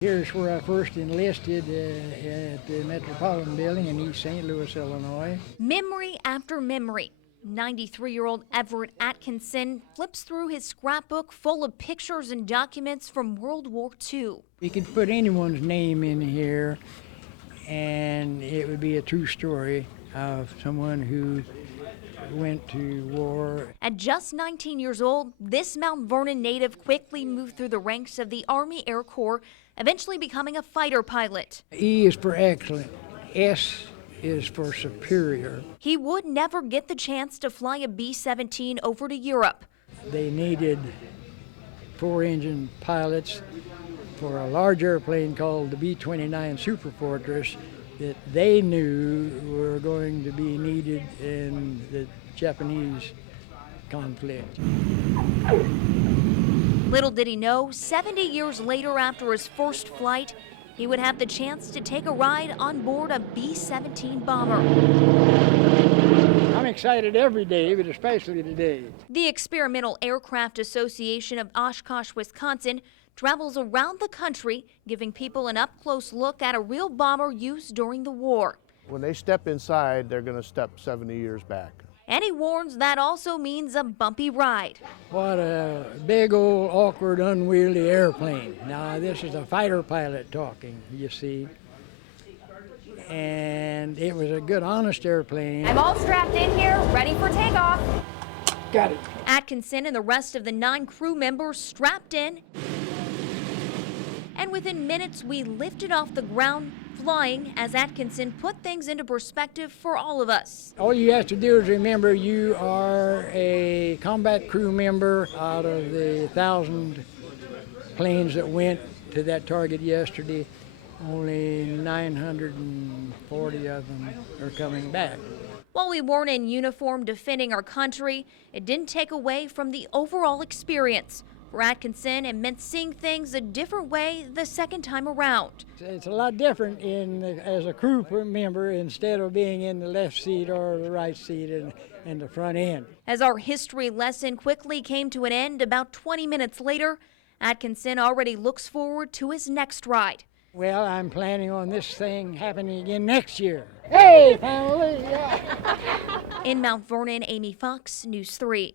Here's where I first enlisted at the Metropolitan Building in East St. Louis, Illinois. Memory after memory. 93-year-old Everett Atkinson flips through his scrapbook full of pictures and documents from World War II. You could put anyone's name in here, and it would be a true story of someone who went to war. At just 19 years old, this Mount Vernon native quickly moved through the ranks of the Army Air Corps, eventually becoming a fighter pilot. E is for excellent. S is for superior. He would never get the chance to fly a B17 over to Europe. They needed 4-engine pilots for a large airplane called the B-29 Super Fortress that they knew were going to be needed in the Japanese conflict. Little did he know, 70 years later after his first flight, he would have the chance to take a ride on board a B-17 bomber. I'm excited every day, but especially today. The Experimental Aircraft Association of Oshkosh, Wisconsin travels around the country, giving people an up-close look at a real bomber used during the war. When they step inside, they're going to step 70 years back. And he warns that also means a bumpy ride. What a big old awkward unwieldy airplane. Now this is a fighter pilot talking, you see. And it was a good honest airplane. I'm all strapped in here, ready for takeoff. Got it. Atkinson and the rest of the 9 crew members strapped in. And within minutes, we lifted off the ground, flying as Atkinson put things into perspective for all of us. All you have to do is remember you are a combat crew member out of the 1,000 planes that went to that target yesterday. Only 940 of them are coming back. While we weren't in uniform defending our country, it didn't take away from the overall experience. For Atkinson, it meant seeing things a different way the second time around. It's a lot different as a crew member instead of being in the left seat or the right seat and the front end. As our history lesson quickly came to an end about 20 minutes later, Atkinson already looks forward to his next ride. Well, I'm planning on this thing happening again next year. Hey, family! Yeah. In Mount Vernon, Amy Fox, News 3.